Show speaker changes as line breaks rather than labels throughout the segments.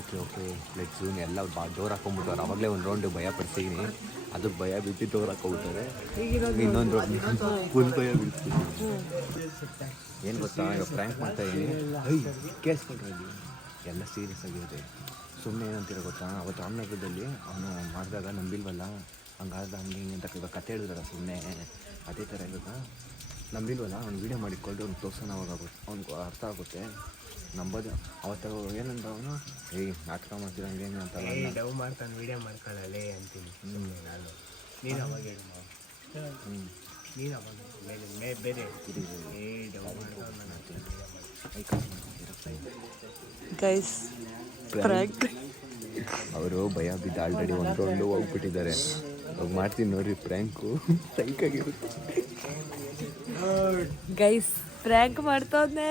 Okay okay like June ಎಲ್ಲ ಬಾ ಜೋರು ಹಾಕೊಂಡ್ಬಿಟ್ಟವ್ರು ಅವಾಗಲೇ ಒಂದು ರೌಂಡ್ ಭಯ ಪಡಿಸಿದ್ದೀನಿ ಅದು ಭಯ ಬಿದ್ದು ಡೋರ್ ಹಾಕೊಂಡ್ಬಿಟ್ಟಾರೆ. ಇನ್ನೊಂದು ಫುಲ್ ಭಯ ಬಿಡ್ತೀನಿ ಏನು ಗೊತ್ತಾ? ಇವಾಗ ಪ್ರ್ಯಾಂಕ್ ಮಾಡ್ತಾ ಇದ್ದೀನಿ ಕೇಳಿಸ್ಕೊಂಡ್ರೆ ಎಲ್ಲ ಸೀರಿಯಸ್ ಆಗಿರುತ್ತೆ ಸುಮ್ಮನೆ ಏನಂತೀರ ಗೊತ್ತಾ? ಅವತ್ತು ರಾಮನಗರದಲ್ಲಿ ಅವನು ಮಾಡಿದಾಗ ನಂಬಿಲ್ವಲ್ಲ? ಹಂಗಾದ ಹಂಗೆ ಹಿಂಗೆ ಅಂತ ಇವಾಗ ಕತೆ ಹೇಳಿದ್ರಲ್ಲ ಸುಮ್ಮನೆ ಅದೇ ಥರ ಇವಾಗ. ನಂಬಿಲ್ವಲ್ಲ? ಅವ್ನು ವೀಡಿಯೋ ಮಾಡಿಕೊಂಡು ಅವ್ನು ತೋರ್ಸೋಣ ಅವಾಗ ಆಗುತ್ತೆ. ಅವ್ನಿಗೆ ಅರ್ಥ ಆಗುತ್ತೆ. ನಂಬೋದು. ಅವತ್ತು ಏನಂದ ಅವನು ಏಯ್ ನಾಟಕ ಮಾಡ್ತೀರ? ಹಂಗೇನು ಹಿಂಗೆ ಅಂತ.
ಡವ್ ಮಾಡ್ತಾನೆ ವಿಡಿಯೋ ಮಾಡ್ಕೊಳ್ಳಲೇ ಅಂತೀನಿ. ಸುಮ್ಮನೆ ನಾನು. ನೀನು ಅವಾಗ ಹೇಳಿ
ಹ್ಞೂ
ನೀನು ಅವಾಗ ಬೇರೆ ಮೇ- ಬೇರೆ ಏ ಡವ್ ಮಾಡ್ತಾನೆ
ಅವರು ಭಯ ಬಿದ್ದು ಆಲ್ರೆಡಿ ಒಂದು ಒಂದು ಹೋಗ್ಬಿಟ್ಟಿದ್ದಾರೆ. ಮಾಡ್ತೀನಿ ನೋಡ್ರಿ ಪ್ರ್ಯಾಂಕು ಸೈಕಾಗಿರುತ್ತೆ
ಗೈಸ್ ಫ್ರಾಂಕ್ ಮಾಡ್ತವ್ನೆ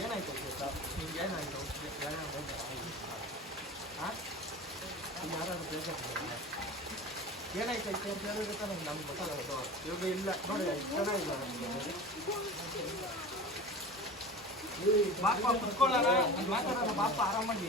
ಏನಾಯ್ತು ಸರ್ ನಿಮ್ಗೆ
ಏನಾಯಿತು? ಹಾಂ ಯಾರಾದ್ರೂ ಬೇಕಾಗ್ತದೆ ಏನಾಯ್ತು ಅಂತ ಹೇಳಿದ್ರೆ ನನಗೆ ನಮ್ಗೆ ಗೊತ್ತಾಗಲ್ಲ ಇಲ್ಲ. ನೋಡಿ,
ಚೆನ್ನಾಗಿಲ್ಲ ನಮಗೆ. ಬಾಪ ಕುತ್ಕೊಳ್ಳೋಣ. ಮಾತಾಡೋಣ ಬಾಪ ಆರಾಮಾಗಿ.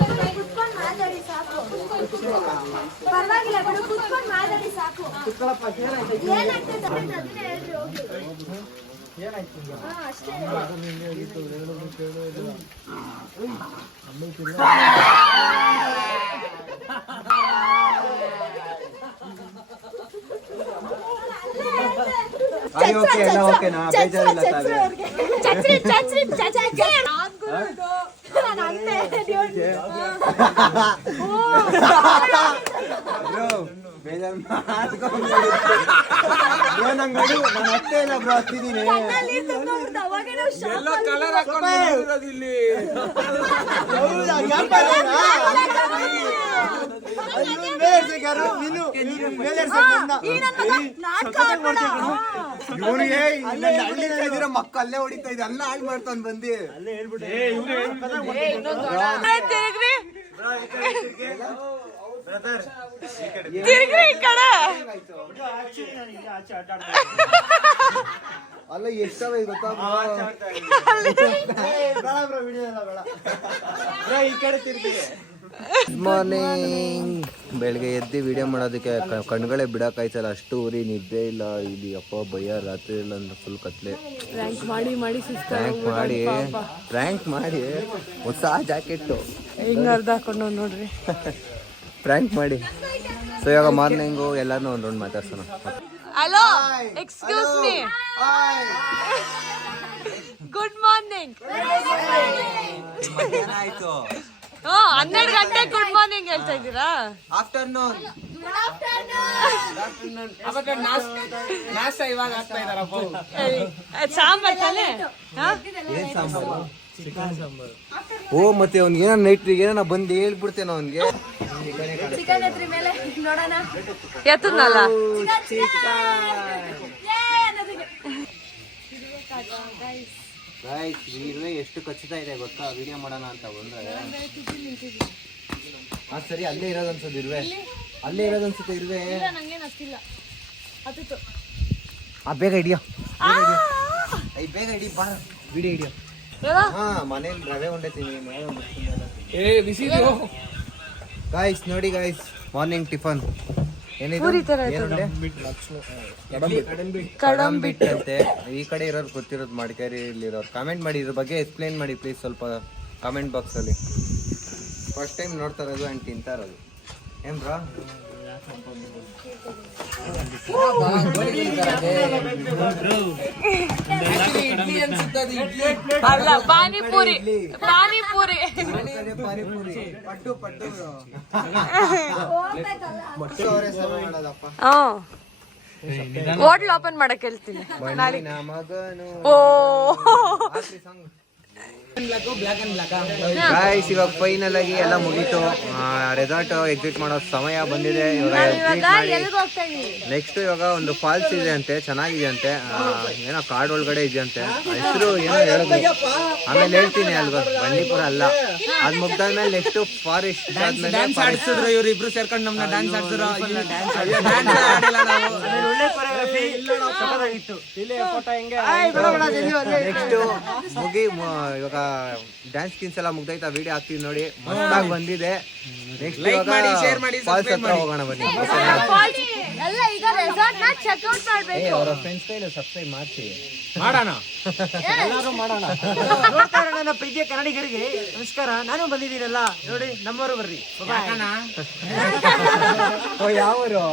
ಕುತ್ಕೊಂಡು ಮಾತಾಡಿ ಸಾಕು. ಪರವಾಗಿಲ್ಲ ಬಿಡು ಕುತ್ಕೊಂಡು ಮಾತಾಡಿ ಸಾಕು. ಏನಾಗ್ತದೆ ಅದನ್ನೇ ಹೇಳ್ರಿ ಹೋಗಿ. ಹಾ ಅಷ್ಟೇ.
ಅಯ್ಯೋ ಓಕೆ ಎಲ್ಲ ಓಕೆನಾ ಬೇಜಾರಿಲ್ಲ ತಾವೇ
ಚಚ್ರಿ ಚಚ್ರಿ ಚಚ್ರಿ ನಾನು ಅಂದೆ
ಬ್ರೋ ಬೇಜಾರು ಮಾಡ್ಕೊಂಬೇಡಿ ಏನಂಗಡಿ ನಾನು ಅಷ್ಟೇ ಇಲ್ಲ ಬ್ರೋ ಹೌದಾ? ಅಲ್ಲಿ ಮೇಲೆ ಎರ್ಸಕ್ ಬಂದ. ಇವ್ನಿಗೆ ಇಲ್ಲೇ ಮಕ್ಕ ಅಲ್ಲೇ ಹೊಡಿತಾ ಇದೆ ಅಲ್ಲ ಹಾಳು ಮಾಡ್ತಾನೆ ಬಂದಿ.
ತಿರುಗ್ರಿ. ತಿರುಗ್ರಿ ಈ ಕಡೆ
ಅಲ್ಲ ಎಷ್ಟವ ಗೊತ್ತಾ? ಗುಡ್ ಮಾರ್ನಿಂಗ್ ಬೆಳಗ್ಗೆ ಎದ್ದು ವಿಡಿಯೋ ಮಾಡೋದಕ್ಕೆ ಕಣ್ಗಳೇ ಬಿಡಕ್ಕಾಯ್ತಲ್ಲ ಅಷ್ಟು ಉರಿ ನಿದ್ದೆ ಇಲ್ಲ ಇಲ್ಲಿ ಅಪ್ಪ ಭಯ ರಾತ್ರಿ ಇಲ್ಲ ಅಂತ ಫುಲ್ ಕತ್ಲೆ.
ರ್ಯಾಂಕ್ ಮಾಡಿ ಮಾಡಿ
ರ್ಯಾಂಕ್ ಮಾಡಿ ರ್ಯಾಂಕ್ ಮಾಡಿ ಹೊಸ ಜಾಕೆಟ್
ಹಿಂಗ ಅರ್ಧ ಹಾಕೊಂಡು ನೋಡ್ರಿ
ಪ್ರ್ಯಾಂಕ್ ಮಾಡಿ. ಸೊ ಇವಾಗ ಮಾರ್ನಿಂಗ್ ಎಲ್ಲಾನು ಒಂದು ರೌಂಡ್ ಮಾತಾಡ್ಸೋಣ.
Hello excuse me
good
morning ಹನ್ನೆರಡು ಗಂಟೆ ಗುಡ್ ಮಾರ್ನಿಂಗ್ ಹೇಳ್ತಾ ಇದ್ದೀರಾ?
ಆಫ್ಟರ್ನೂನ್
ಸಾಂಬಾರ್ ತಾನೆ? ಹಾ?
ಏನ್ ಸಾಂಬಾರು? ಓ ಮತ್ತೆ ಅವ್ನಿಗೆ ಏನೋ ನೈಟ್ರಿಗೆ ಏನೋ ಬಂದು ಹೇಳ್ಬಿಡ್ತೇನೆ ಅವ್ನಿಗೆ.
ಚಿಕನ್ ಎತ್ರಿ ಮೇಲೆ ನೋಡೋಣ.
ಎತ್ತದ್ನಲ್ಲ?
ಗಾಯ್ಸ್ ಇರುವೆ ಎಷ್ಟು ಖಚಿತ ಇದೆ ಗೊತ್ತಾ? ವಿಡಿಯೋ ಮಾಡೋಣ ಅಂತ ಬಂದ್ರೆ. ಹಾ ಸರಿ ಅಲ್ಲೇ ಇರೋದು ಅನ್ಸೋದು ಇರುವೆ. ಅಲ್ಲೇ ಇರೋದು ಅನ್ಸುತ್ತೆ ಇರುವೆ. ಆ ಬೇಗ ಹಿಡಿಯೋ. ಐ ಬೇಗ ಹಿಡಿ ಬಾ ವಿಡಿಯೋ ಹಿಡಿಯೋ. ಹಾ ಮನೇಲಿ ರವೆ ಉಂಡೈತೀನಿ ಗಾಯ್ಸ್ ನೋಡಿ ಗಾಯ್ಸ್ ಮಾರ್ನಿಂಗ್ ಟಿಫನ್
ಪೂರಿ ತರ
ಏನುಂಡೆ ಕಡಂಬಿಟ್ ಅಂತೆ. ಈ ಕಡೆ ಇರೋರು ಗೊತ್ತಿರೋದು ಮಡಿಕೇರಿ ಇರೋರು ಕಾಮೆಂಟ್ ಮಾಡಿ ಇದ್ರ ಬಗ್ಗೆ ಎಕ್ಸ್ಪ್ಲೈನ್ ಮಾಡಿ ಪ್ಲೀಸ್ ಸ್ವಲ್ಪ ಕಾಮೆಂಟ್ ಬಾಕ್ಸ್ ಅಲ್ಲಿ. ಫಸ್ಟ್ ಟೈಮ್ ನೋಡ್ತಾ ಇರೋದು ಅಂಡ್ ತಿಂತಾ ಇರೋದು. ಏನ್ ಬ್ರಾ
ಅಲ್ಲ ಪಾನಿಪುರಿ ಪಾನಿಪುರಿ. ಹೋಟ್ಲ್ ಓಪನ್ ಮಾಡಕ್ ಹೇಳ್ತೀನಿ. ಓ.
ಗಾಯ್ಸ್ ಇವಾಗ ಫೈನಲ್ ಆಗಿ ಎಲ್ಲ ಮುಗೀತು. ರೆಸಾರ್ಟ್ ಎಕ್ಸಿಟ್ ಮಾಡೋ ಸಮಯ ಬಂದಿದೆ. ನೆಕ್ಸ್ಟ್ ಇವಾಗ ಒಂದು ಫಾಲ್ಸ್ ಇದೆ ಅಂತೆ ಚೆನ್ನಾಗಿದೆ ಅಂತೆ ಏನೋ ಕಾಡ್ ಒಳಗಡೆ ಇದೆ ಅಂತೆ ಹೆಸರು ಏನೋ ಹೇಳಿದ್ರು ಆಮೇಲೆ ಹೇಳ್ತೀನಿ ಅಲ್ವಾ ಬಂಡೀಪುರ ಅಲ್ಲ. ಅದ್ ಮುಗ್ದಾದ್ಮೇಲೆ ನೆಕ್ಸ್ಟ್ ಫಾರೆಸ್ಟ್.
ಇವ್ರಿಬ್ರು ಸೇರ್ಕೊಂಡು ನಮ್ನ ಡ್ಯಾನ್ಸ್ ಆಡ್ಸಿದ್ರು. ಡ್ಯಾನ್ಸ್ ಆಡಿಲ್ಲ ನಾವು
ನೆಕ್ಸ್ಟ್ ಮುಗಿ ಇವಾಗ ಡ್ಯಾನ್ಸ್ ಕಿನ್ಸ್ ಎಲ್ಲ ಮುಗ್ದೈತ ವಿಡಿಯೋ ಹಾಕ್ತೀವಿ ನೋಡಿ. ಮಸ್ತಾಗಿ ಬಂದಿದೆ. ನೆಕ್ಸ್ಟ್
Like
ಇವಾಗ
ಮಾಡಿ, share ಮಾಡಿ,
ಫಾಲ್ಸ್
subscribe
ಹತ್ರ
ಮಾಡಿ.
ಹೋಗೋಣ ಬನ್ನಿ.
ಅಲ್ಲ ಈಗ ರೆಸಾರ್ಟ್ನ ಚೆಕ್ಔಟ್ ಮಾಡ್ಬೇಕು.
ಅವರ ಫ್ರೆಂಡ್ಸ್ ಕೈಲಿ ಸಬ್ಸ್ಕ್ರೈಬ್ ಮಾಡ್ಸಿ
ಮಾಡೋಣ?
ನೋಡ್ತಾ ಇರೋ ನನ್ನ ಪ್ರೀತಿಯ ಕನ್ನಡಿಗರಿಗೆ ನಮಸ್ಕಾರ. ನಾನು ಬಂದಿದ್ದೀನಲ್ಲ. ನೋಡಿ ನಮ್ಮವರು ಬರ್ರಿ.
ಯಾವರು?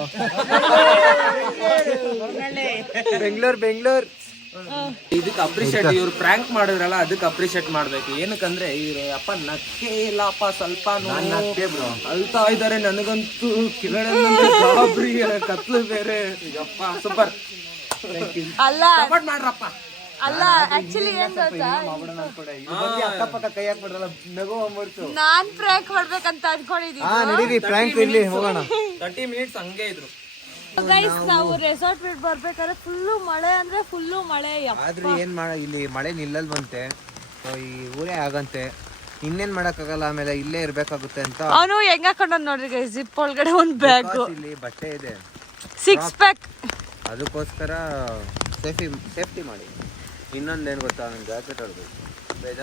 ಬೆಂಗಳೂರು ಬೆಂಗಳೂರು.
ಇದಕ್ಕೆ ಅಪ್ರಿಷಿಯೇಟ್ ಇವ್ರು ಪ್ರಾಂಕ್ ಮಾಡಿದ್ರಲ್ಲ ಅದಕ್ಕೆ ಅಪ್ರಿಷಿಯೇಟ್ ಮಾಡ್ಬೇಕು. ಏನಕ್ಕಂದ್ರೆ ಇವ್ರು ಅಪ್ಪ ನಕ್ಕೆ ಇಲ್ಲಪ್ಪ ಸ್ವಲ್ಪ ಅಳ್ತಾ ಇದಾರೆ ನನಗಂತೂ ಕಿರಣ ಗಾಬರಿ ಕತ್ಲು ಬೇರೆ. ಅಪ್ಪ ಸೂಪರ್
ಅಲ್ಲ
ಸಪೋರ್ಟ್ ಮಾಡ್ರಪ್ಪ.
ಅಲ್ಲ ಆಕ್ಚುಲಿ ಏನ್ ಗೊತ್ತಾ?
ಅಕ್ಕಪಕ್ಕ ಕೈ ಹಾಕ್ಬಿಡ್ರಲ್ಲ ನಗು ಅಂದ್ಬಿಡ್ತು
ನಾನ್ ಪ್ರ್ಯಾಂಕ್ ಮಾಡ್ಬೇಕಂತ
ಅನ್ಕೊಂಡಿದ್ದೀನಿ. ನಡೀರಿ ಫ್ರಾಂಕ್ ಇರ್ಲಿ ಹೋಗೋಣ.
ತರ್ಟಿ ಮಿನಿಟ್ಸ್ ಹಂಗೆ ಇದ್ರು.
ಗೈಸ್ ನಾವು ರೆಸಾರ್ಟ್ ಬಿಟ್ಟು ಬರ್ಬೇಕಾದ್ರೆ ಫುಲ್ಲು ಮಳೆ ಅಂದ್ರೆ ಫುಲ್ಲು ಮಳೆ.
ಆದ್ರೆ ಏನ್ ಮಾಡ ಇಲ್ಲಿ ಮಳೆ ನಿಲ್ಲಲ್ ಬಂತೆ ಸೊ ಈ ಊರೇ ಆಗಂತೆ. ಇನ್ನೇನ್ ಮಾಡಕ್ಕಾಗಲ್ಲ ಆಮೇಲೆ ಇಲ್ಲೇ ಇರ್ಬೇಕಾಗುತ್ತೆ ಅಂತ.
ಅವನು ಹೆಂಗ್ ಹಾಕೊಂಡ್ ನೋಡ್ರಿ ಗೈಸ್ ಜಿಪ್ ಒಳಗಡೆ ಒಂದ್ ಬ್ಯಾಗ್
ಇಲ್ಲಿ ಬಟ್ಟೆ ಇದೆ.
ಸಿಕ್ಸ್ ಪ್ಯಾಕ್
ಅದಕ್ಕೋಸ್ಕರ ಸೇಫ್ಟಿ ಸೇಫ್ಟಿ ಮಾಡಿ. ಇನ್ನೊಂದೇನು ಗೊತ್ತಾ ನನ್ ಜಾಕೆಟ್ ಹೊಡ್ಬೇಕು.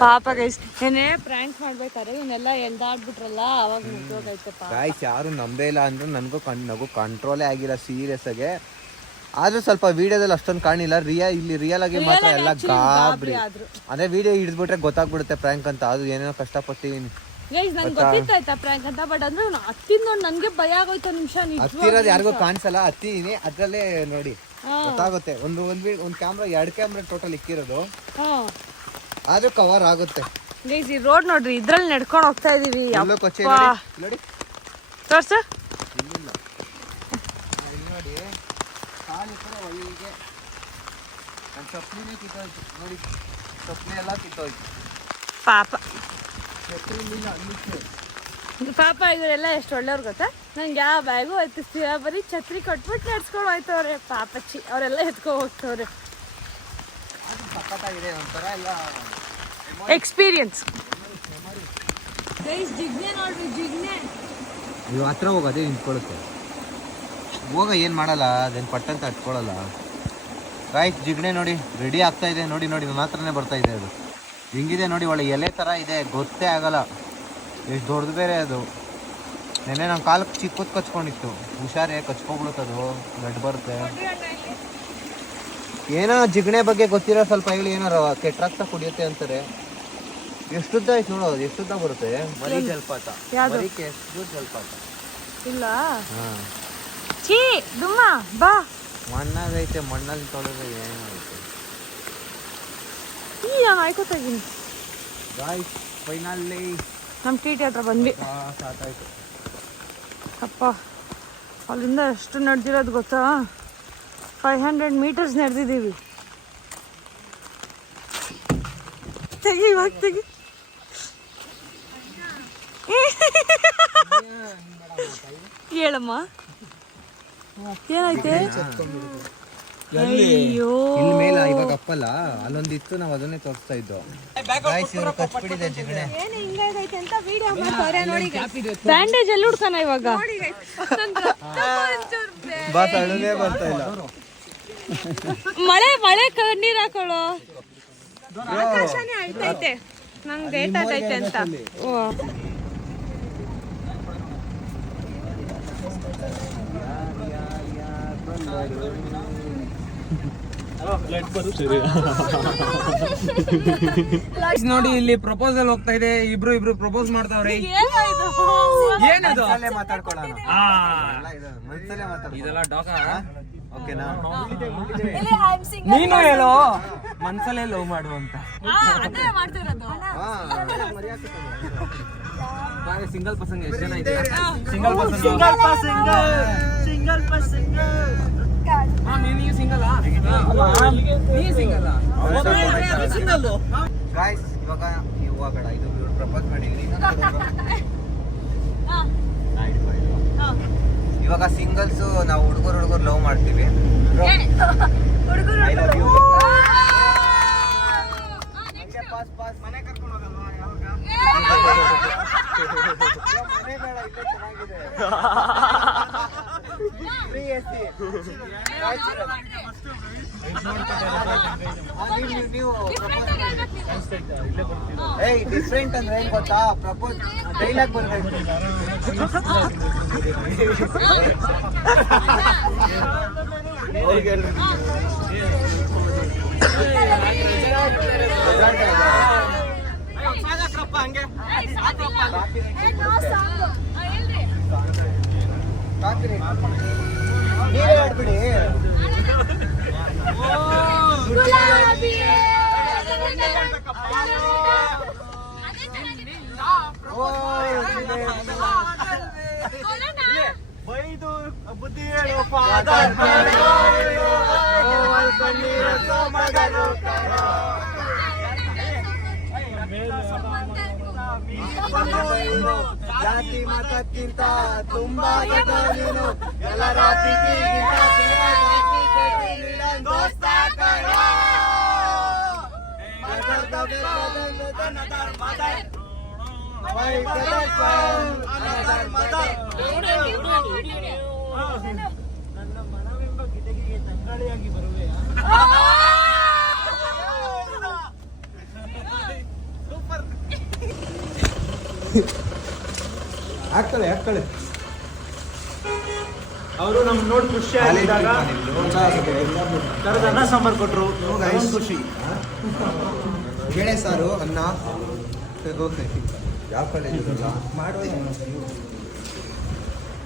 ಪಾಪ ಗೈಸ್ ಏನೇ ಪ್ರ್ಯಾಂಕ್ ಮಾಡ್ಬೇಕಾದ್ರೆ ಇವನ್ನೆಲ್ಲ ಎಲ್ದಾಡ್ಬಿಟ್ರಲ್ಲ ಅವಾಗ ಮುಗ್ದೋಗೈತೆ
ಗಾಯ್ಸ್ ಯಾರು ನಂಬೇ ಇಲ್ಲ ಅಂದ್ರೆ ನನಗೂ ಕಣ್ ನಗು ಕಂಟ್ರೋಲೇ ಆಗಿಲ್ಲ ಸೀರಿಯಸ್ ಆಗಿ. ಆದ್ರೂ ಸ್ವಲ್ಪ ವಿಡಿಯೋದಲ್ಲಿ ಅಷ್ಟೊಂದು ಕಾಣಿಲ್ಲ ರಿಯಾ ಇಲ್ಲಿ ರಿಯಲ್ ಆಗಿ ಮಾತ್ರ ಎಲ್ಲ ಗಾಬ್ರಿ.
ಅಂದ್ರೆ
ಅದೇ ವಿಡಿಯೋ ಹಿಡಿದ್ಬಿಟ್ರೆ ಗೊತ್ತಾಗ್ಬಿಡುತ್ತೆ ಪ್ರಾಂಕ್ ಅಂತ. ಅದು ಏನೇನೋ ಕಷ್ಟ
ಗೈಸ್ ನಂಗೆ ಗೊತ್ತಿತ್ತಾಯ್ತಾ ಪ್ರ್ಯಾಂಕ್ ಅಂತ ಬಟ್ ಅಂದ್ರೆ ಅವ್ನು ಹತ್ತಿದ್ ನೋಡಿ ನನ್ಗೆ ಭಯ ಆಗೋಯ್ತು ನಿಮಿಷ
ಹತ್ತಿರೋದು ಯಾರಿಗೂ ಕಾಣಿಸಲ್ಲ. ಹತ್ತಿದೀನಿ ಅದ್ರಲ್ಲೇ ನೋಡಿ. ಗೊತ್ತಾಗುತ್ತೆ. ಒಂದು ಒಂದ್ ಒಂದ್ ಕ್ಯಾಮ್ರಾ ಎರಡ್ ಕ್ಯಾಮ್ರಾ ಟೋಟಲ್ ಇಕ್ಕಿರೋದು. ಆದ್ರೂ ಕವರ್ ಆಗುತ್ತೆ.
ಗೈಸ್ ಈ ರೋಡ್ ನೋಡ್ರಿ ಇದ್ರಲ್ಲಿ ನಡ್ಕೊಂಡು ಹೋಗ್ತಾ ಇದೀವಿ.
ಎಲ್ಲೋ ಕೊಚ್ಚೆ ನೋಡಿ ನೋಡಿ.
ತೋರ್ಸು
ಇಲ್ಲಿಲ್ಲ. ಇಲ್ಲಿ ನೋಡಿ. ಕಾಲು ಕೂಡ ಒಳಗೆ ನನ್ನ ಚಪ್ಪಲಿನೇ ಕಿತ್ತೋಯ್ತು. ನೋಡಿ ಚಪ್ಪಲಿ ಎಲ್ಲ ಕಿತ್ತೋಯ್ತು.
ಪಾಪ.
ಚಪ್ಪಲಿ ಇಲ್ಲ ಅಲ್ಲಿತ್ತು
ಪಾಪ ಇವರೆಲ್ಲ ಎಷ್ಟು ಒಳ್ಳೆಯವ್ರು ಗೊತ್ತಾ? ನಂಗೆ ಯಾವ ಬ್ಯಾಗು ಎತ್ತಿಸ್ತೀವ ಬರೀ ಛತ್ರಿ ಕೊಟ್ಬಿಟ್ಟು ನಡ್ಸ್ಕೊಂಡು ಹೋಯ್ತವ್ರೆ. ಪಾಪಚ್ಚಿ ಅವರೆಲ್ಲ ಎತ್ಕೊ ಹೋಗ್ತವ್ರೆ.
ಅದು ಸಖತ್ತಾಗಿದೆ ಒಂಥರ ಎಲ್ಲ
ಎಕ್ಸ್ಪೀರಿಯನ್ಸ್ ಜಿಗ್ನೆ ನೋಡ್ರಿ ಜಿಗ್ನೆ.
ನೀವು ಹತ್ರ ಹೋಗೋದೇ ನಿಂತ್ಕೊಳ್ಳುತ್ತೆ ಹೋಗ ಏನು ಮಾಡಲ್ಲ ಅದೇನು ಪಟ್ಟಂತ ಹತ್ಕೊಳ್ಳಲ್ಲ ಗಾಯ್ಸ್ ಜಿಗಣೆ ನೋಡಿ ರೆಡಿ ಆಗ್ತಾ ಇದೆ. ನೋಡಿ ನೋಡಿ ನನ್ನ ಹತ್ರನೇ ಬರ್ತಾ ಇದೆ ಅದು. ಹಿಂಗಿದೆ ನೋಡಿ ಒಳ್ಳೆ ಎಲೆ ಥರ ಇದೆ. ಗೊತ್ತೇ ಆಗಲ್ಲ. ಎಷ್ಟು ದೊಡ್ಡದು ಬೇರೆ ಅದು. ನೆನ್ನೆ ನಮ್ಮ ಕಾಲಕ್ಕೆ ಚಿಕ್ಕದು ಕಚ್ಕೊಂಡಿತ್ತು. ಹುಷಾರೇ ಕಚ್ಕೊಬಿಡುತ್ತದು ಗಡ್ ಬರುತ್ತೆ. ಏನೋ ಜಿಗಣೆ ಬಗ್ಗೆ ಗೊತ್ತಿರೋ ಸ್ವಲ್ಪ ಹೇಳಿ ಏನೋ ಕೆಟ್ಟ ರಕ್ತ ಕುಡಿಯುತ್ತೆ ಅಂತಾರೆ. ಎಷ್ಟುದ್ದ ಆಯ್ತು ನೋಡೋದು ಎಷ್ಟುದ್ದ ಬರುತ್ತೆ? ಮರಿ ಜಲಪಾತ.
ಯಾವ್ದು?
ಎಷ್ಟು ಜಲಪಾತ?
ಇಲ್ಲ.
ಹಾಂ.
ಛೀ ದುಮ್ಮ ಬಾ.
ಮಣ್ಣಾಗೈತೆ ಮಣ್ಣಲ್ಲಿ ತೊಳೆದ್ರೆ ಏನಾಗುತ್ತೆ
ಈ ನಾನು ಆಯ್ಕೋತಾಗಿನಿ
ಗಾಯ್ಸ್ ಫೈನಲ್ಲಿ
ನಮ್ಮ ಟಿ ಟಿ ಹತ್ರ ಬಂದ್ವಿ.
ಸಾಕಾಯ್ತು.
ಅಪ್ಪ ಅಲ್ಲಿಂದ ಎಷ್ಟು ನಡೆದಿರೋದು ಗೊತ್ತಾ? ಫೈವ್ ಹಂಡ್ರೆಡ್ ಮೀಟರ್ಸ್ ನಡೆದಿದ್ದೀವಿ. ತೆಗಿ ಇವಾಗ ತೆಗಿ. ಹೇಳಮ್ಮ ಏನಾಯ್ತೆ? ಅಯ್ಯೋ.
ಮೇಲೆ ಇವಾಗ ಅಪ್ಪಲ್ಲ ಅಲ್ಲೊಂದಿತ್ತು ನಾವು ಅದನ್ನೇ ತೋರಿಸ್ತಾ ಇದ್ದೋ.
ಬ್ಯಾಂಡೇಜ್ ಎಲ್ಲಿ ಹುಡ್ಕನ ಇವಾಗ?
ಬರ್ತಾ ಇಲ್ಲ.
ಮಳೆ ಮಳೆ ನೀರ್ ಹಾಕೊಳ್ಳೋ. ಆಕಾಶನೇ ಆಯ್ತೈತೆ. ನಂಗೆ ಡೇಟ್ ಅಂತ ಓ
ನೋಡಿ ಇಲ್ಲಿ ಪ್ರಪೋಸಲ್ ಹೋಗ್ತಾ ಇದೆ. ಇಬ್ರು ಇಬ್ರು ಪ್ರಪೋಸ್ ಮಾಡ್ತಾವ್ರಿ. ಏನದು? ಇದೆಲ್ಲ ಡಾಕ? ನೀನು ಹೇಳು? ಮನ್ಸಲ್ಲೇ ಲವ್ ಮಾಡು ಅಂತ.
ಅದೇ ಮಾಡ್ತಿರೋದು.
ಸಿಂಗಲ್ ಪರ್ಸನ್ ಎಷ್ಟು ಜನ ಇದ್ದಾರೆ? Single person
single pass single single pass single
ನೀನು ಸಿಂಗಲ್ ನೀ ಸಿಂಗಲ್
ಸಿಂಗಲ್
ಗಾಯ್ಸ್ ಇವಾಗ ಬೇಡ ಇದು ಪ್ರಪೋಸ್ ಮಾಡಿದೀನಿ ಇವಾಗ ಸಿಂಗಲ್ಸ್ ನಾವು ಹುಡುಗರು ಹುಡುಗರು ಲವ್ ಮಾಡ್ತೀವಿ. ಮನೆ ಬೇಡ ಇಲ್ಲೇ ಚೆನ್ನಾಗಿದೆ. ಫ್ರೀ ಎಸಿ ನೀವು ಏಯ್ ಡಿಫ್ರೆಂಟ್ ಅಂದ್ರೆ ಏನ್ ಗೊತ್ತಾ ಪ್ರಪೋಸ್ ಡೈಲಾಗ್ ಬರ್ಬೇಕು ನೀವೇ ಆಡ್ಬಿಡಿ ಓ
ಬೈದು ಬುದ್ಧಿ ಹೇಳು ಫಾದರ್
ಜಾತಿ ಮತಕ್ಕಿಂತ ತುಂಬಾ ನೀನು ಎಲ್ಲರ.
ನನ್ನ ಮನವೆಂಬ ಕಿಟಕಿಗೆ ತಂಗಾಳಿಯಾಗಿ ಬರುವೆಯಾ
ಹಾಕ್ತಾಳೆ ಹಾಕ್ತಾಳೆ
ಅವರು ನಮ್ ನೋಡಿ ಖುಷಿ ಆಗಿದ್ದಾಗ ಅನ್ನ ಸಾಂಬಾರ್ ಕೊಟ್ರು. ಖುಷಿ.
ಬೇಳೆ ಸಾರು ಅನ್ನ. ಯಾವ ಕಾಲೇಜ್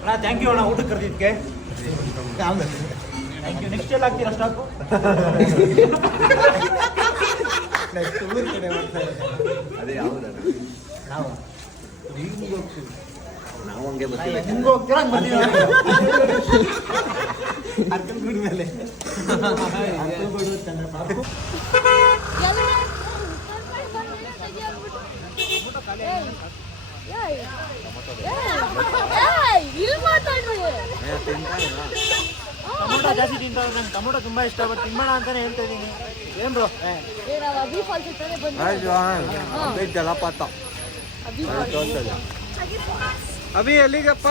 ಅಣ್ಣ ಥ್ಯಾಂಕ್ ಯು ಅಣ್ಣ ಊಟಕ್ಕೆ ಕರೆದಿದ್ದಕ್ಕೆ. ಥ್ಯಾಂಕ್ ಯು ನೆಕ್ಸ್ಟ್ ಎಲ್ಲ ಹಾಕ್ತೀರಾ ಸ್ಟಾಕು
ಅದೇ ಯಾವ್ದು
ನಾವು
ನಾವು ಹಂಗೆ ಬರ್ತೀವಿ
ಹಿಂಗೆ ಹೋಗ್ತೀರಾ ಹಂಗೆ ಬರ್ತೀವಿ ಅರ್ಕಲ್ಗೂಡ್ ಮೇಲೆ ಅರ್ಕಲ್ಗೂಡು ಚಂದ್ರಪ್ಪ
ಇಲ್ಲಿ ಮಾತಾಡ್ರಿ
ಟೊಮೊಟೊ ಜಾಸ್ತಿ ತಿಂತಾರೆ ನಂಗೆ ಟೊಮೊಟೊ ತುಂಬಾ ಇಷ್ಟ ಬಟ್ ತಿನ್ನೋಣ ಅಂತಾನೆ ಹೇಳ್ತಾ ಇದ್ದೀನಿ ಏನ್ ಬ್ರೋ
ಏ ನಾವು ಅಭಿ ಫಾಲ್ಸ್ ಹತ್ರನೇ ಬಂದ್ವಿ
ಜಲಪಾತ
ಅಭಿ
ಅಭಿ ಎಲ್ಲಿಗಪ್ಪ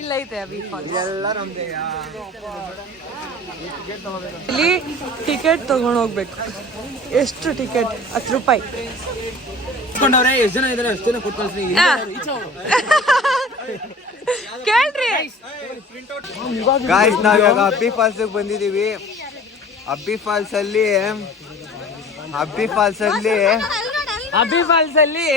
ಇಲ್ಲ ಐತೆ ಅಭಿ ಫಾಲ್ಸ್
ಎಲ್ಲ ನಮ್ದೇ
ಇಲ್ಲಿ ಟಿಕೆಟ್ ತಗೊಂಡು ಹೋಗ್ಬೇಕು. ಎಷ್ಟು ಟಿಕೆಟ್? ಹತ್ತು ರೂಪಾಯಿ.
ಇಟ್ಕೊಂಡವ್ರೆ ಎಷ್ಟು ಜನ ಇದಾರೆ ಅಷ್ಟು ಜನ ಕೊಟ್ಟು ಕಳ್ಸಿ
ಕೇಳ್ರಿ.
ಗಾಯ್ಸ್ ನಾವಿವಾಗ ಅಬ್ಬಿ ಫಾಲ್ಸ್ ಬಂದಿದೀವಿ ಅಬ್ಬಿ ಫಾಲ್ಸ್ ಅಲ್ಲಿ ಅಬ್ಬಿ ಫಾಲ್ಸ್ ಅಲ್ಲಿ.
ಅಬ್ಬಿ ಫಾಲ್ಸ್ ಅಲ್ಲಿ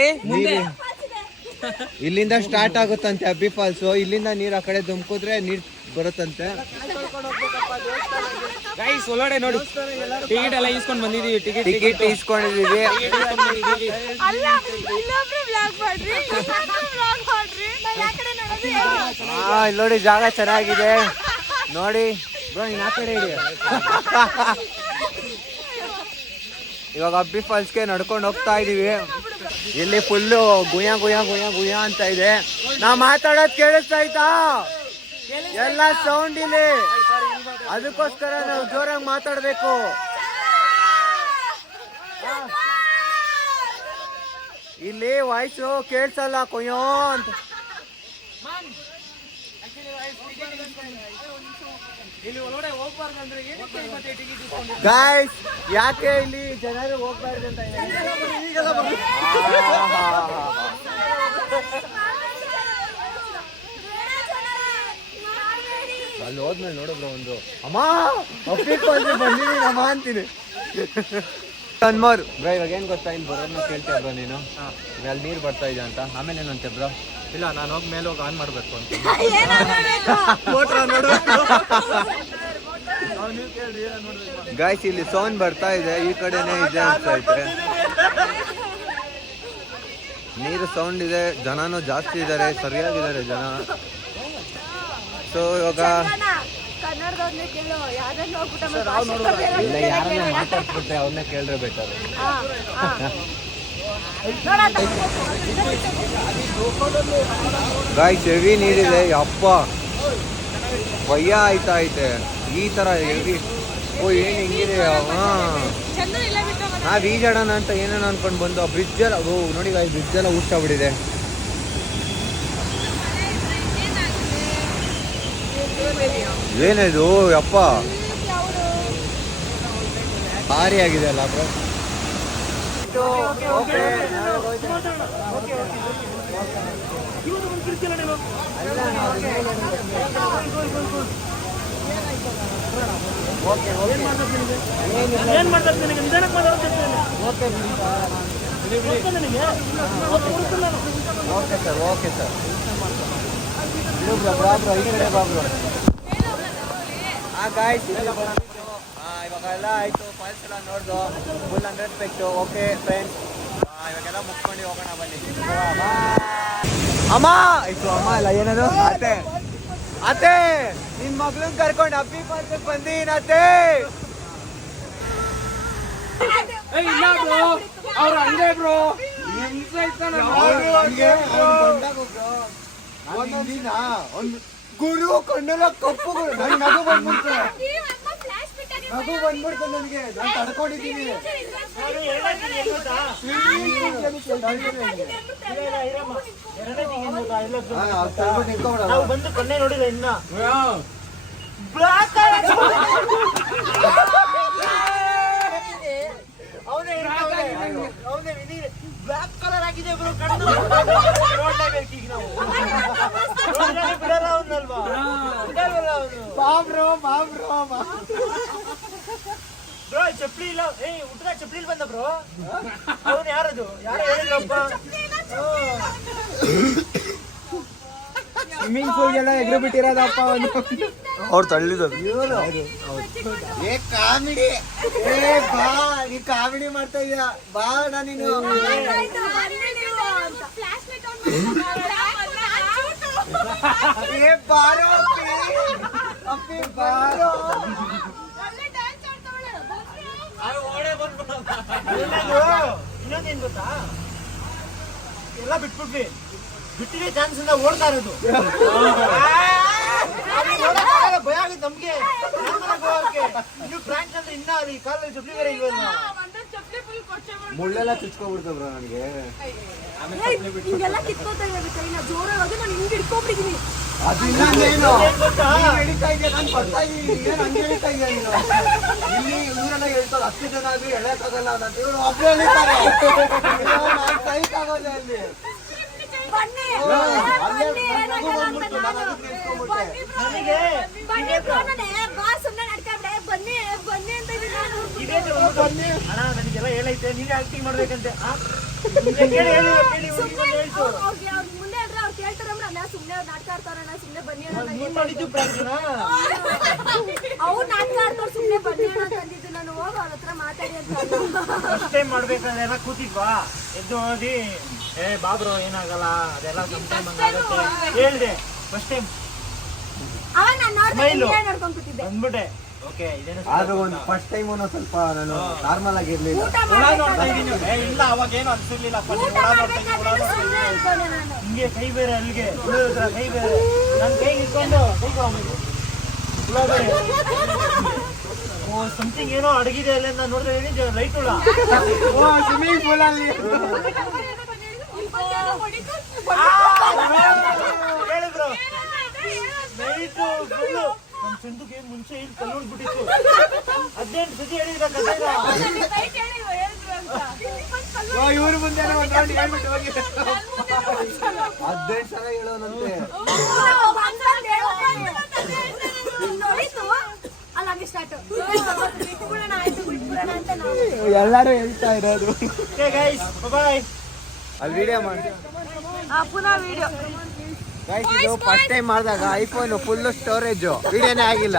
ಇಲ್ಲಿಂದ ಸ್ಟಾರ್ಟ್ ಆಗುತ್ತಂತೆ ಅಬ್ಬಿ ಫಾಲ್ಸ್. ಇಲ್ಲಿಂದ ನೀರು ಆ ಕಡೆ ಧುಮ್ಕಿದ್ರೆ ನೀರ್ ಬರುತ್ತಂತೆ.
ಗೈಸ್ ಒಳಗಡೆ ನೋಡಿ. ಟಿಕೆಟ್ ಎಲ್ಲ ಇಸ್ಕೊಂಡ್ ಬಂದಿದೀವಿ ಟಿಕೆಟ್
ಟಿಕೆಟ್ ಇಲ್ಲಿ ನೋಡಿ ಜಾಗ ಚೆನ್ನಾಗಿದೆ. ನೋಡಿ. ಬ್ರೋ ನೀನು ಆ ಕಡೆ ಇಡಿ ಇವಾಗ ಅಬ್ಬಿ ಫಾಲ್ಸ್ಗೆ ನಡ್ಕೊಂಡು ಹೋಗ್ತಾ ಇದೀವಿ. ಇಲ್ಲಿ ಫುಲ್ಲು ಗುಯ ಗುಯ ಗುಯ ಗುಯ ಅಂತ ಇದೆ. ನಾ ಮಾತಾಡೋದು ಕೇಳಿಸ್ತಾ ಎಲ್ಲ ಸೌಂಡ್ ಇಲ್ಲಿ. ಅದಕ್ಕೋಸ್ಕರ ನಾವು ಜೋರಾಗಿ ಮಾತಾಡಬೇಕು. ಇಲ್ಲಿ ವಾಯ್ಸು ಕೇಳಿಸಲ್ಲ ಕೊಯ್ಯೋ ಅಂತ. ಗಾಯ್ಸ್ ಯಾಕೆ ಇಲ್ಲಿ ಜನರು ಹೋಗ್ಬಾರ್ದು ಅಂತ. ಅಲ್ಲಿ ಹೋದ್ಮೇಲೆ ನೋಡಿದ್ರು ಒಂದು. ಅಮ್ಮ ಅಂದ್ರೆ ಬಂದಿದ್ದೀನಿ ಅಮ್ಮ ಅಂತೀನಿ. ಅನ್ಮಾರು ಬ್ರೋ ಇವಾಗ ಏನು ಗೊತ್ತಾ? ಇಲ್ಲಿ ಬರೋರ್ನ ಕೇಳ್ತಾ ಬ್ರೋ ನೀನು? ಅಲ್ಲಿ ನೀರು ಬರ್ತಾ ಇದೆ ಅಂತ. ಆಮೇಲೆ ಏನಂತೆ ಬ್ರೋ
ಇಲ್ಲ ನಾನು ಹೋಗಿ ಮೇಲೆ ಹೋಗಿ ಆನ್ ಮಾಡ್ಬೇಕು ಅಂತ.
ಗಾಯ್ಸ್ ಇಲ್ಲಿ ಸೌಂಡ್ ಬರ್ತಾ ಇದೆ ಈ ಕಡೆನೇ ಇದೆ ಅನ್ಸೈತೆ ನೀರು ಸೌಂಡ್ ಇದೆ ಜನನೂ ಜಾಸ್ತಿ ಇದ್ದಾರೆ ಸರಿಯಾಗಿದ್ದಾರೆ ಜನ. ಸೊ ಇವಾಗ ಇಲ್ಲ ಯಾರನ್ನ ಮಾತಾಡ್ಬಿಟ್ಟೆ ಅವನ್ನೇ ಕೇಳ್ರೆ ಬೆಟರ್ ಗಾಯ್ಸ್ ಹೆವಿ ನೀರಿದೆ ಅಪ್ಪ ಭಯ ಆಯ್ತಾ ಐತೆ ಈ ತರ ಹೆವಿ ಓ, ಏನ್ ಹಿಂಗಿದೆ? ಹಾ. ಬೀಜಾಡೋಣ ಅಂತ ಏನೇನು ಅನ್ಕೊಂಡು ಬಂದು ಬ್ರಿಡ್ಜ್ ಎಲ್ಲ, ಓ, ನೋಡಿ ಗಾಯ್ ಬ್ರಿಡ್ಜ್ ಎಲ್ಲ ಉಡ್ಸಾಬಿಟ್ಟಿದೆ ಏನಿದು? ಅಪ್ಪ ಭಾರಿ ಆಗಿದೆ ಅಲ್ಲ bro okay sir okay sir. Okay ಈ ಕಡೆ ಬಾ ಬ್ರೋ ಆ ಗಾಯ್ಸ್ ಇವಾಗ ಎಲ್ಲ ಆಯ್ತು. ಫಾಲ್ಸ್ ಎಲ್ಲ ನೋಡ್ದು ಫುಲ್ ಹಂಡ್ರೆಡ್ ಪೆಕ್ಟು ಓಕೆ ಫ್ರೆಂಡ್ಸ್ ಇವಾಗೆಲ್ಲ ಮುಗ್ಕೊಂಡು ಹೋಗೋಣ ಬನ್ನಿ. ಅಮ್ಮ! ಇದು ಅಮ್ಮ ಅಲ್ಲ ಏನದು? ಅತ್ತೆ. ಅತ್ತೆ! ನಿನ್ ಮಗಳನ್ನ ಕರ್ಕೊಂಡು ಅಪ್ಪಿ ಪಾರ್ಕ್ ಬಂದೀನಿ ಅತ್ತೆ!
ಇಲ್ಲ ಬ್ರೋ. ಅವ್ರು ಹಂಗೆ ಬ್ರೋ.
ಗುರು ಕಣ್ಣೆಲ್ಲ ಕಪ್ಪು ಗುರು ನನ್ ನಗು ಬಂದ್ಬಿಡ್ತು ನಗು ಬಂದ್ಬಿಡ್ತು ನನಗೆ. ನಾನು ತಡ್ಕೊಂಡಿದ್ದೀನಿ.
ನಾವು ಬಂದು ಇನ್ನ. ಅವನೇ ಅವನೇ ಬ್ಲಾಕ್ ಕಲರ್ ಆಗಿದೆ ಬ್ರೋ, ಕಣ್ಣು ನೋಡ್ಲೇಬೇಕು ಈಗ ನಾವು ನೋಡ್ಲೇನೆ ಬಿಡಲ್ಲ ಅವನಲ್ವಾ ಬಿಡಲ್ವಲ್ಲ ಅವನು
ಬಾ ಬ್ರೋ ಬಾ ಬ್ರೋ ಬಾ
ಬ್ರೋ ಚಪ್ಪಲಿ ಇಲ್ಲ ಏ ಚಪ್ಪಲಿ ಬಂದ ಬ್ರೋ? ಅವನು ಯಾರದು? ಯಾರು ಹೇಳಿದ್ರಪ್ಪ?
ಸ್ವಿಮ್ಮಿಂಗ್ ಪೂಲ್ ಎಲ್ಲ ಎಗ್ರು ಬಿಟ್ಟಿರೋದಪ್ಪ ಅವನು. ಅವ್ರು ತಳ್ಳಿದ ಏ ಕಾಮಿಡಿ. ಏ ಬಾ ಈ ಕಾಮಿಡಿ ಮಾಡ್ತಾ ಇದೀಯ? ಬಾ ನಾ ನೀನು. ಏ ಬಾರೋ ಅಪ್ಪಿ. ಅಪ್ಪಿ ಬಾರೋ.
ಇನ್ನೊಂದೇನ್ ಗೊತ್ತಾ? ಎಲ್ಲ ಬಿಟ್ಬಿಟ್ವಿ ಬಿಟ್ಟಿದ್ರೆ ಚಾನ್ಸ್ ಇಂದ ಓಡ್ತಾ ಇರೋದು. ಭಯ ಆಗುತ್ತೆ ನಮ್ಗೆ. ಇನ್ನು ಫ್ರಾಂಕ್ ಅಂದ್ರೆ ಇನ್ನ ಅಲ್ಲಿ ಕಾಲಲ್ಲಿ ಚಪ್ಪಲಿ ಬೇರೆ ಇಲ್ವಲ್ಲ
ಮುಳ್ಳೆಲ್ಲ ಚುಚ್ಕೊಬಿಡ್ತು ಬ್ರೋ ನನಗೆ.
ಹಿಂಗೆಲ್ಲ ಕಿತ್ಕೋತಾ ಇರೋದು ಕೈನ ಜೋರಾಗಿ. ನಾನು ಹಿಂಗೆ ಹಿಡ್ಕೊಂಡ್ಬಿಟ್ಟಿದ್ದೀನಿ
ನೀನ್. ನಾನು ನೀನು ಇಲ್ಲಿ ಇವರೆಲ್ಲ ಹೇಳ್ತಾರೆ ಹತ್ತು ಜನ ಆದ್ರೂ ಎಳೆಯಕ್ಕಾಗಲ್ಲ ಅಂತ. ಇವ್ರು ಒಬ್ರು ಎಳಿತಾರೆ ನಾನು ಆಗೋದೆ ಅಲ್ಲಿ
ಬನ್ನಿ
ಅಲ್ಲೇ
ಬನ್ನಿ ಏನಾಗಲ್ಲ ಅಂತ
ನಾನು
ನಾನು. ಬನ್ನಿ
ನನಗೆ
ಬನ್ನಿ bro ನಾನೇ. ಬಾ ಸುಮ್ನೆ ನಡ್ಕೊಂಡೆ ಬನ್ನಿ ಬನ್ನಿ ಅಂತ ಇದೀನಿ ನಾನು.
ಇದೇ ಬನ್ನಿ. ಅಣ್ಣ ನನಗೆಲ್ಲ ಹೇಳೈತೆ. ನೀವೇ ಆಕ್ಟಿಂಗ್ ಮಾಡ್ಬೇಕಂತೆ.
ಸುಮ್ನೆ ಅವ್ರು ನಾಟಕ ಆಡ್ತಾರಣ್ಣ ಸುಮ್ನೆ ಬನ್ನಿ ಅಣ್ಣ ಅಂತ
ನೀನ್ ಮಾಡಿದ್ದು ಪ್ರಾಂಕ್ನ
ಅವ್ರು ನಾಟಕ ಸುಮ್ನೆ ಬನ್ನಿ ಅಣ್ಣ ನಾನು ಹೋಗಿ ಅವ್ರ ಹತ್ರ ಮಾತಾಡಿ ಅಂತ ಅಲ್ಲ.
ಫಸ್ಟ್ ಟೈಮ್ ಮಾಡ್ಬೇಕಾದ್ರೆ ಎಲ್ಲ ಕೂತಿದ್ವಾ? ಎದ್ದು ಹೋದಿ ಏ ಬಾಬ್ರು ಏನಾಗಲ್ಲ? ಅದೆಲ್ಲ ಸಮ್ ಟೈಮ್ ಹೇಳ್ದೆ ಫಸ್ಟ್ ಟೈಮ್
ಅವಾಗ ನಾನು ನೋಡ್ದೆ
Smile.
ಹಿಂಗೆ ನೋಡ್ಕೊಂಡ್ ಕೂತಿದ್ದೆ.
ಬಂದ್ಬಿಟ್ಟೆ.
ಆದ್ರೂ ಒಂದು ಫಸ್ಟ್ ಟೈಮ್ ಸ್ವಲ್ಪ ನಾನು ನಾರ್ಮಲ್ ಆಗಿರ್ಲಿಲ್ಲ
ಇರ್ಲಿಲ್ಲ.
ಒಳ ನೋಡ್ತಾ ಇದೀನಿ ಏ ಇಲ್ಲ ಅವಾಗ ಏನು ಅನ್ಸಿರ್ಲಿಲ್ಲಪ್ಪ ನೀನ್
ಊಟ
ನೋಡ್ತಾ ಇದೀನಿ, ಒಳ ನೋಡ್ತಾ ಇದೀನಿ.
ನಾನು.
ಹಿಂಗೆ ಕೈ ಬೇರೆ ಅಲ್ಲಿಗೆ. ಹುಳ ಹತ್ರ ಕೈ ಬೇರೆ ನನ್ನ ಕೈ ಇಟ್ಕೊಂಡು ಹುಳ ಬೇರೆ ಓ ಸಮಥಿಂಗ್ ಏನೋ ಅಡಗಿದೆ ಅಲ್ಲ ನಾನು ನೋಡಿದ್ರೆ ಲೈಟ್ ಹುಳ.
ಓ ಸ್ವಿಮ್ಮಿಂಗ್ ಪೂಲ್ ಅಲ್ಲಿ.
ಹೇಳಿದ್ರು ನೈಟು ಫುಲ್ಲು ನಮ್ಮ ಏನ್ ಮುಂಚೆ ಏನ್ ಕಲ್ಲು ಹೊಡ್ಬಿಟ್ಟಿತ್ತು ಹದಿನೆಂಟು ಸತಿ ಹೇಳಿದ್ರ
ಇವ್ರ ಮುಂದೆ ಒಂದು ರೌಂಡ್ ಹೇಳ್ಬಿಟ್ಟು ಹೋಗಿ. ಹದಿನೈದು ಸಲ ಹೇಳೋನಂತೆ. ಎಲ್ಲಾರು ಹೇಳ್ತಾ ಇರೋದು.
ಬಾಯ್
ಅಲ್ಲಿ ವಿಡಿಯೋ ಮಾಡಿ.
ಆ, ಪುನಃ ವಿಡಿಯೋ
ಇದು ಫಸ್ಟ್ ಟೈಮ್ ಮಾಡಿದಾಗ ಐಫೋನ್ ಫುಲ್ ಸ್ಟೋರೇಜ್ ವಿಡಿಯೋನೇ ಆಗಿಲ್ಲ.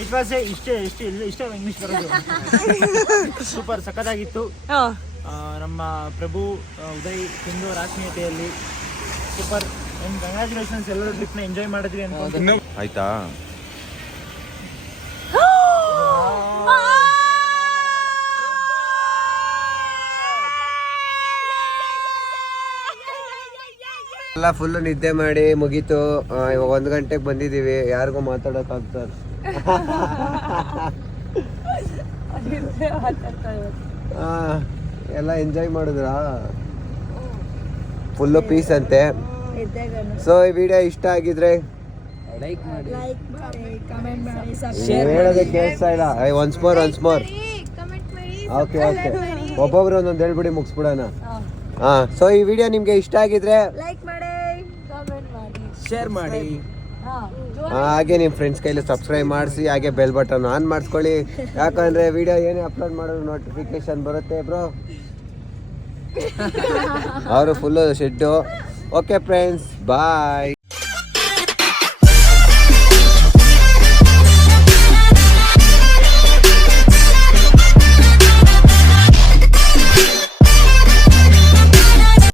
ಇಟ್ ವಾಸ್ ಇಷ್ಟೇ ಇಷ್ಟೇ ಇಲ್ಲ ಇಷ್ಟ ಇಂಗ್ಲೀಷ್ ಬರೋದು. ಸೂಪರ್ ಸಖತ್ತಾಗಿತ್ತು. ನಮ್ಮ ಪ್ರಭು ಉದಯ್ ಸಿಂಧು ರಾಶ್ಮೀಯತೆಯಲ್ಲಿ ಸೂಪರ್ ನಿಮ್ಮ ಕಂಗ್ರ್ಯಾಚುಲೇಷನ್ಸ್ ಎಲ್ಲರೂ ಟ್ರಿಪ್ನ ಎಂಜಾಯ್ ಮಾಡಿದ್ರಿ ಅಂತ
ಆಯ್ತಾ? ಎಲ್ಲ ಫುಲ್ ನಿದ್ದೆ ಮಾಡಿ ಮುಗೀತು. ಇವಾಗ ಒಂದು ಗಂಟೆಗೆ ಬಂದಿದ್ದೀವಿ ಯಾರಿಗೂ ಮಾತಾಡೋಕ್ಕಾಗ್ತಾರೆ ಎಲ್ಲ ಎಂಜಾಯ್ ಮಾಡಿದ್ರಾ? ಫುಲ್ಲು ಪೀಸ್ ಅಂತೆ. ಸೊ ಈ ವಿಡಿಯೋ ಇಷ್ಟ ಆಗಿದ್ರೆ
ಲೈಕ್ ಮಾಡಿ. ಕಮೆಂಟ್ ಮಾಡಿ
ನೀವ್ ಹೇಳೋದೇ ಕೇಳಿಸ್ತಾ ಇಲ್ಲ. Once more once more
comment ಮಾಡಿ
ಓಕೆ ಓಕೆ ಒಬ್ಬೊಬ್ರು ಒಂದೊಂದು ಹೇಳ್ಬಿಡಿ ಮುಗಿಸ್ಬಿಡೋಣ. ಹಾ. ಸೊ ಈ ವಿಡಿಯೋ ನಿಮ್ಗೆ ಇಷ್ಟ ಆಗಿದ್ರೆ
ಲೈಕ್ ಮಾಡಿ ಕಮೆಂಟ್ ಮಾಡಿ
ಶೇರ್ ಮಾಡಿ.
ಹಾಗೆ ನಿಮ್ಮ ಫ್ರೆಂಡ್ಸ್ ಕೈಲಿ ಸಬ್ಸ್ಕ್ರೈಬ್ ಮಾಡಿಸಿ ಹಾಗೆ ಬೆಲ್ ಬಟನ್ ಆನ್ ಮಾಡಿಸ್ಕೊಳ್ಳಿ. ಯಾಕಂದ್ರೆ ವಿಡಿಯೋ ಏನೇ ಅಪ್ಲೋಡ್ ಮಾಡೋದು ನೋಟಿಫಿಕೇಶನ್ ಬರುತ್ತೆ ಬ್ರೋ ಅವರು full shed okay friends bye